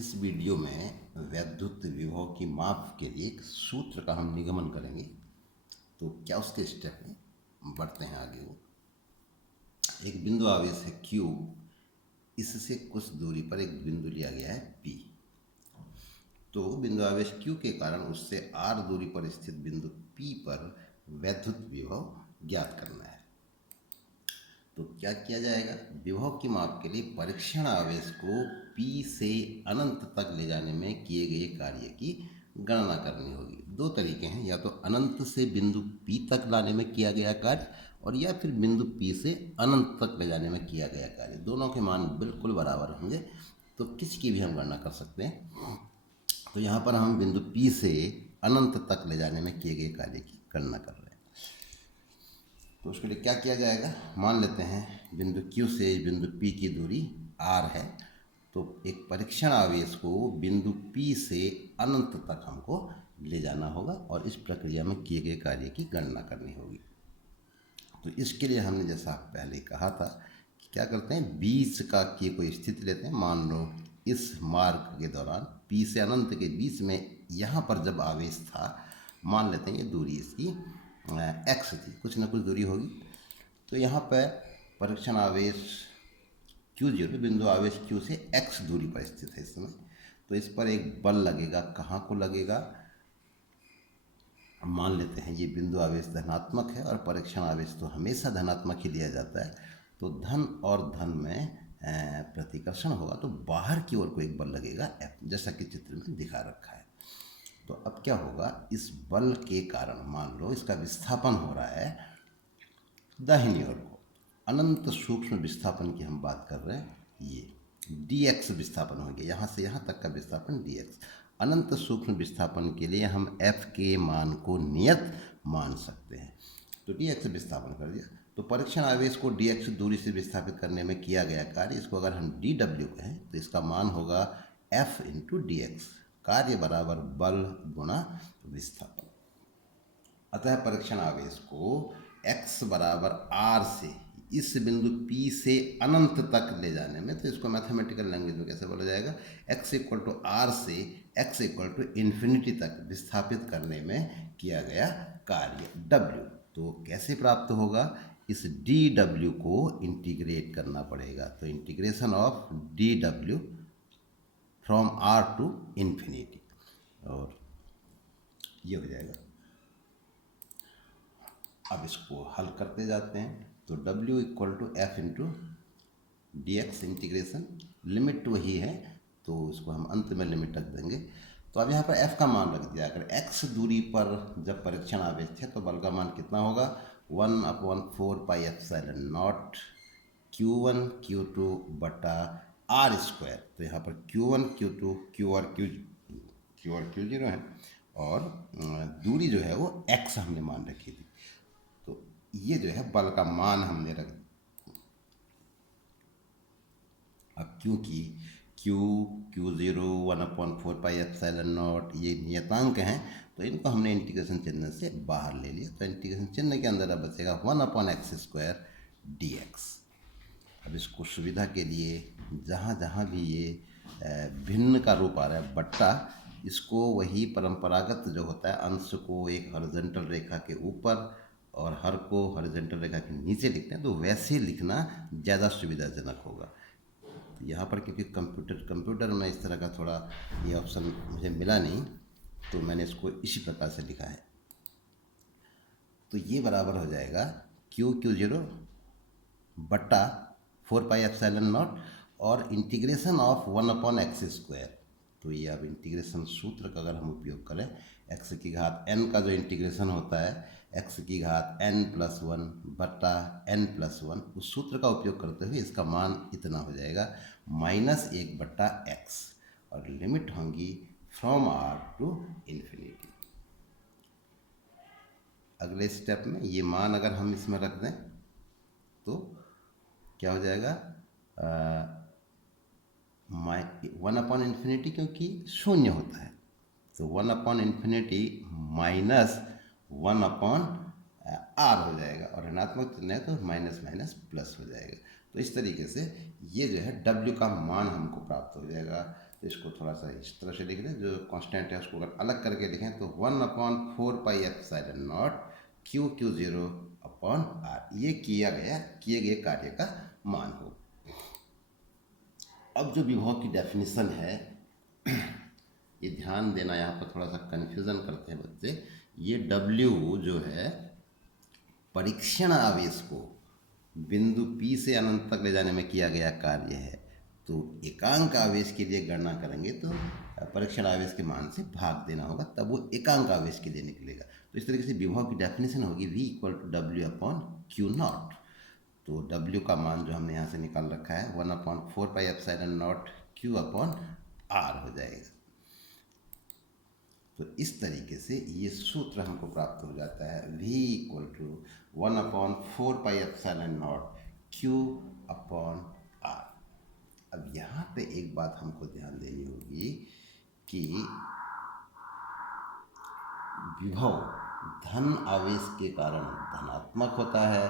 इस वीडियो में वैद्युत विभव की माप के लिए एक सूत्र का हम निगमन करेंगे। तो क्या उसके स्टेप में बढ़ते हैं आगे। वो एक बिंदु आवेश है Q, इससे कुछ दूरी पर एक बिंदु लिया गया है P। तो बिंदु आवेश Q के कारण उससे r दूरी पर स्थित बिंदु P पर वैद्युत विभव ज्ञात करना है। तो क्या किया जाएगा, विभव की माप के लिए परीक्षण आवेश को P से अनंत तक ले जाने में किए गए कार्य की गणना करनी होगी। दो तरीके हैं, या तो अनंत से बिंदु P तक लाने में किया गया कार्य, और या फिर बिंदु P से अनंत तक ले जाने में किया गया कार्य। दोनों के मान बिल्कुल बराबर होंगे, तो किसी की भी हम गणना कर सकते हैं। तो यहाँ पर हम बिंदु P से अनंत तक ले जाने में किए गए कार्य की गणना कर रहे हैं। तो उसके लिए क्या किया जाएगा, मान लेते हैं बिंदु Q से बिंदु P की दूरी r है। तो एक परीक्षण आवेश को बिंदु P से अनंत तक हमको ले जाना होगा और इस प्रक्रिया में किए गए कार्य की गणना करनी होगी। तो इसके लिए हमने जैसा पहले कहा था कि क्या करते हैं, बीच का की कोई स्थिति लेते हैं। मान लो इस मार्ग के दौरान P से अनंत के बीच में यहाँ पर जब आवेश था, मान लेते हैं ये दूरी इसकी x थी, कुछ ना कुछ दूरी होगी। तो यहाँ पर परीक्षण आवेश Q0 बिंदु आवेश Q से x दूरी पर स्थित है इस समय। तो इस पर एक बल लगेगा, कहाँ को लगेगा, मान लेते हैं ये बिंदु आवेश धनात्मक है और परीक्षण आवेश तो हमेशा धनात्मक ही लिया जाता है। तो धन और धन में प्रतिकर्षण होगा, तो बाहर की ओर को एक बल लगेगा F, जैसा कि चित्र में दिखा रखा है। तो अब क्या होगा, इस बल के कारण मान लो इसका विस्थापन हो रहा है दाहिनी ओर को। अनंत सूक्ष्म विस्थापन की हम बात कर रहे हैं, ये dx विस्थापन हो गया, यहाँ से यहाँ तक का विस्थापन dx। अनंत सूक्ष्म विस्थापन के लिए हम f के मान को नियत मान सकते हैं। तो dx विस्थापन कर दिया। तो परीक्षण आवेश को dx दूरी से विस्थापित करने में किया गया कार्य, इसको अगर हम dw कहें तो इसका मान होगा f इंटू dx। कार्य बराबर बल गुणा विस्थापन। अतः परीक्षण आवेश को x बराबर r से इस बिंदु P से अनंत तक ले जाने में, तो इसको मैथमेटिकल लैंग्वेज में कैसे बोला जाएगा, x इक्वल टू r से x इक्वल टू इन्फिनिटी तक विस्थापित करने में किया गया कार्य w। तो कैसे प्राप्त होगा, इस dw को इंटीग्रेट करना पड़ेगा। तो integration of dw from r to infinity, और ये हो जाएगा। अब इसको हल करते जाते हैं। तो w equal to F into D X integration, limit वही है तो इसको हम अंत में लिमिट रख देंगे। तो अब यहाँ पर f का मान रख दिया। अगर x दूरी पर जब परीक्षण आवेश थे तो बल का मान कितना होगा, 1/4 pi epsilon not Q1 Q2 बटा r स्क्वायर। तो यहाँ पर Q1 Q2 Q और Q0 है, और दूरी जो है वो x हमने मान रखी थी। तो ये जो है बल का मान हमने रख। अब क्योंकि Q0 1/4 पाई एप्सिलॉन नॉट ये नियतांक हैं, तो इनको हमने इंटीग्रेशन चिन्ह से बाहर ले लिया। तो इंटीग्रेशन चिन्ह के अंदर अब बचेगा 1/x² dx। अब इसको सुविधा के लिए जहाँ जहाँ भी ये भिन्न का रूप आ रहा है बट्टा, इसको वही परंपरागत जो होता है, अंश को एक हॉरिजॉन्टल रेखा के ऊपर और हर को हॉरिजॉन्टल रेखा के नीचे लिखते हैं, तो वैसे लिखना ज़्यादा सुविधाजनक होगा। तो यहाँ पर क्योंकि कंप्यूटर में इस तरह का थोड़ा ये ऑप्शन मुझे मिला नहीं, तो मैंने इसको इसी प्रकार से लिखा है। तो ये बराबर हो जाएगा Q0 बट्टा 4 पाई एप्सिलॉन नॉट और इंटीग्रेशन ऑफ 1/x²। तो ये अब इंटीग्रेशन सूत्र का अगर हम उपयोग करें, x की घात n का जो इंटीग्रेशन होता है x की घात n+1 बटा n+1, उस सूत्र का उपयोग करते हुए इसका मान इतना हो जाएगा -1/x, और लिमिट होंगी फ्रॉम r टू इन्फिनिटी। अगले स्टेप में ये मान अगर हम इसमें रख दें तो क्या हो जाएगा, 1/∞, क्योंकि शून्य होता है तो 1/∞ माइनस 1/r हो जाएगा, और ऋणात्मक चिन्ह है तो माइनस माइनस प्लस हो जाएगा। तो इस तरीके से ये जो है w का मान हमको प्राप्त हो जाएगा। तो इसको थोड़ा सा इस तरह से लिख लें, जो कांस्टेंट है उसको अगर अलग करके लिखें तो 1/4πε0 Q0/r, ये किए गए कार्य का मान हो। अब जो विभव की डेफिनेशन है, ये ध्यान देना, यहाँ पर थोड़ा सा कन्फ्यूज़न करते हैं बच्चे। ये W जो है परीक्षण आवेश को बिंदु P से अनंत तक ले जाने में किया गया कार्य है। तो एकांक आवेश के लिए गणना करेंगे तो परीक्षण आवेश के मान से भाग देना होगा, तब वो एकांक आवेश के लिए निकलेगा। तो इस तरीके से विभव की डेफिनेशन होगी V = W/Q0। तो W का मान जो हमने यहाँ से निकाल रखा है 1/4πε0 Q/r हो जाएगा। तो इस तरीके से ये सूत्र हमको प्राप्त हो जाता है, V = 1/4πε0 Q/r। अब यहाँ पे एक बात हमको ध्यान देनी होगी कि विभव धन आवेश के कारण धनात्मक होता है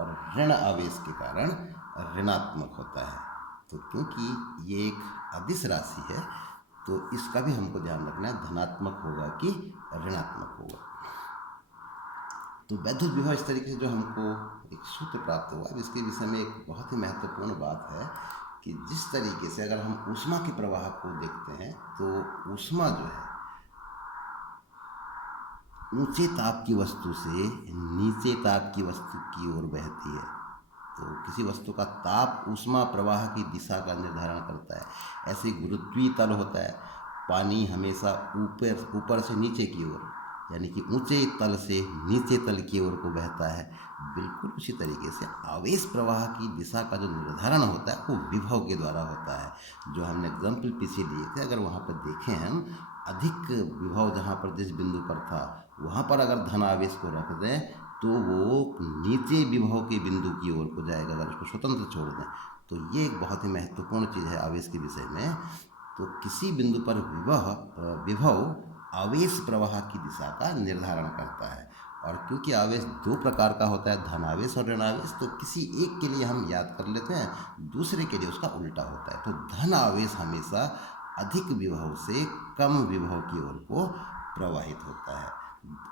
और ऋण आवेश के कारण ऋणात्मक होता है। तो क्योंकि ये एक अदिश राशि है तो इसका भी हमको ध्यान रखना है, धनात्मक होगा कि ऋणात्मक होगा। तो वैद्युत विभव इस तरीके से जो हमको एक सूत्र प्राप्त हुआ। अब इसके विषय में एक बहुत ही महत्वपूर्ण बात है कि जिस तरीके से अगर हम ऊष्मा के प्रवाह को देखते हैं तो ऊष्मा जो है ऊंचे ताप की वस्तु से नीचे ताप की वस्तु की ओर बहती है। तो किसी वस्तु का ताप ऊष्मा प्रवाह की दिशा का निर्धारण करता है। ऐसे गुरुत्वीय तल होता है, पानी हमेशा ऊपर से नीचे की ओर, यानी कि ऊंचे तल से नीचे तल की ओर को बहता है। बिल्कुल उसी तरीके से आवेश प्रवाह की दिशा का जो निर्धारण होता है वो विभव के द्वारा होता है। जो हमने एग्जाम्पल पीछे लिए थे, अगर वहाँ पर देखें हम, अधिक विभव जहाँ पर जिस बिंदु पर था वहाँ पर अगर धन आवेश को रख दें तो वो नीचे विभव के बिंदु की ओर को जाएगा। अगर उसको स्वतंत्र छोड़ दें तो ये एक बहुत ही महत्वपूर्ण चीज़ है आवेश के विषय में। तो किसी बिंदु पर विभव आवेश प्रवाह की दिशा का निर्धारण करता है। और क्योंकि आवेश दो प्रकार का होता है, धन आवेश और ऋण आवेश, तो किसी एक के लिए हम याद कर लेते हैं, दूसरे के लिए उसका उल्टा होता है। तो धन आवेश हमेशा अधिक विभव से कम विभव की ओर को प्रवाहित होता है।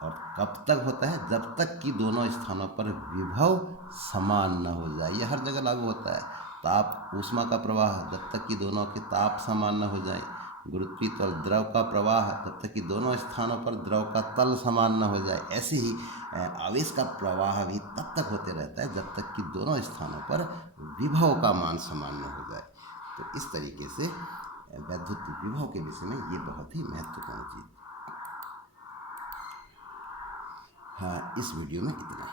और कब तक होता है? जब तक कि दोनों स्थानों पर विभव समान न हो जाए। यह हर जगह लागू होता है। ताप ऊष्मा का प्रवाह जब तक कि दोनों के ताप समान न हो जाए। गुरुत्वीय तल द्रव का प्रवाह जब तक कि दोनों स्थानों पर द्रव का तल समान न हो जाए। ऐसे ही आवेश का प्रवाह भी तब तक होते रहता है जब तक कि दोनों स्थानों पर विभव का मान समान न हो जाए। तो इस तरीके से वैद्युत विभव के विषय में ये बहुत ही महत्वपूर्ण चीज़। हाँ, इस वीडियो में इतना ही।